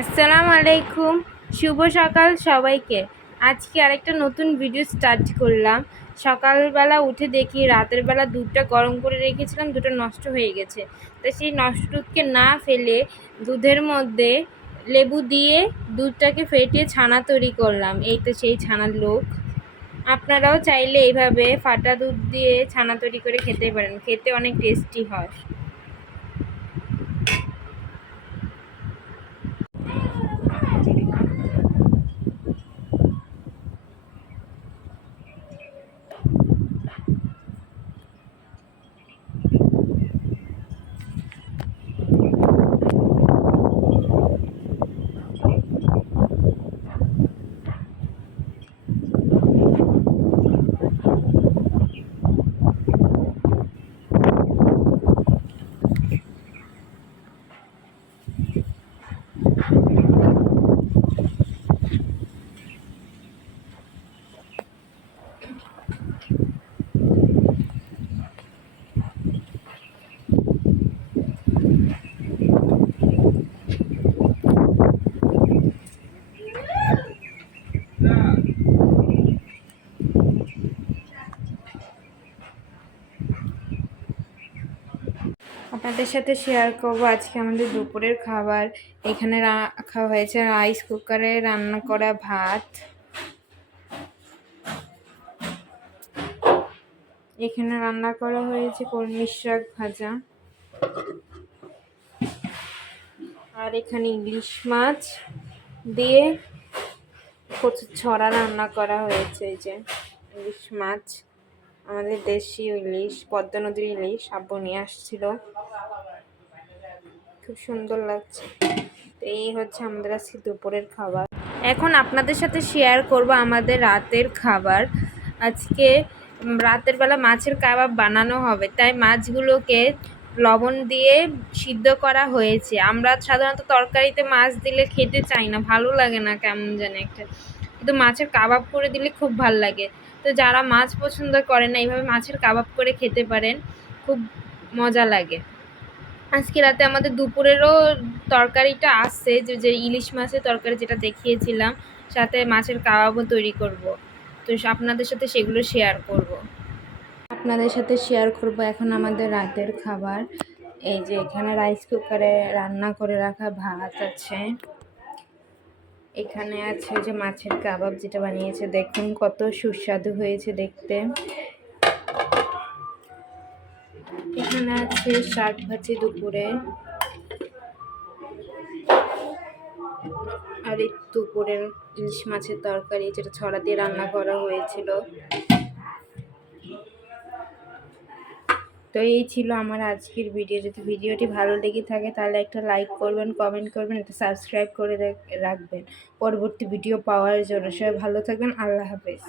আসসালামু আলাইকুম, শুভ সকাল সবাইকে। আজকে আরেকটা নতুন ভিডিও স্টার্ট করলাম। সকালবেলা উঠে দেখি রাতের বেলা দুধটা গরম করে রেখেছিলাম, দুটো নষ্ট হয়ে গেছে। তো সেই নষ্ট দুধকে না ফেলে দুধের মধ্যে লেবু দিয়ে দুধটাকে ফেটিয়ে ছানা তৈরি করলাম। এই তো সেই ছানার লোক। আপনারাও চাইলে এইভাবে ফাটা দুধ দিয়ে ছানা তৈরি করে খেতে পারেন, খেতে অনেক টেস্টি হয়। আপনাদের সাথে শেয়ার করবো আজকে আমাদের দুপুরের খাবার। এখানে রাখা হয়েছে রাইস কুকারে রান্না করা ভাত, এখানে রান্না করা হয়েছে কলমি শাক ভাজা, আর এখানে ইলিশ মাছ দিয়ে কচুর ছড়া রান্না করা হয়েছে। এই যে ইলিশ মাছ, আমাদের দেশি ইলিশ, পদ্মা নদীর ইলিশ, আব্বু নিয়ে আসছিল, খুব সুন্দর লাগছে। এই হচ্ছে আমাদের আজকে দুপুরের খাবার। এখন আপনাদের সাথে শেয়ার করব আমাদের রাতের খাবার। আজকে রাতের বেলা মাছের কাবাব বানানো হবে, তাই মাছগুলোকে লবণ দিয়ে সিদ্ধ করা হয়েছে। আমরা সাধারণত তরকারিতে মাছ দিলে খেতে চাই না, ভালো লাগে না, কেমন জানি একটা, কিন্তু মাছের কাবাব করে দিলে খুব ভাল লাগে। তো যারা মাছ পছন্দ করে না, এইভাবে মাছের কাবাব করে খেতে পারেন, খুব মজা লাগে। আজকে রাতে আমাদের দুপুরেরও তরকারিটা আসছে, যে ইলিশ মাছের তরকারি যেটা দেখিয়েছিলাম, সাথে মাছের কাবাবও তৈরি করব। তো আপনাদের সাথে সেগুলো শেয়ার করব। এখন আমাদের রাতের খাবার। এই যে এখানে রাইস কুকারে রান্না করে রাখা ভাত আছে, এখানে আছে যে মাছের কাবাব যেটা বানিয়েছে, দেখুন কত সুস্বাদু হয়েছে দেখতে। এখানে আছে শাক ভাজি দুপুরে, আর এই দুপুরের ইলিশ মাছের তরকারি যেটা ছড়া দিয়ে রান্না করা হয়েছিল। তো এই ছিল আমার আজকের ভিডিও। যদি ভিডিওটি ভালো লেগে থাকে তাহলে একটা লাইক করবেন, কমেন্ট করবেন, একটা সাবস্ক্রাইব করে রাখবেন পরবর্তী ভিডিও পাওয়ার জন্য। সবাই ভালো থাকবেন, আল্লাহ হাফেজ।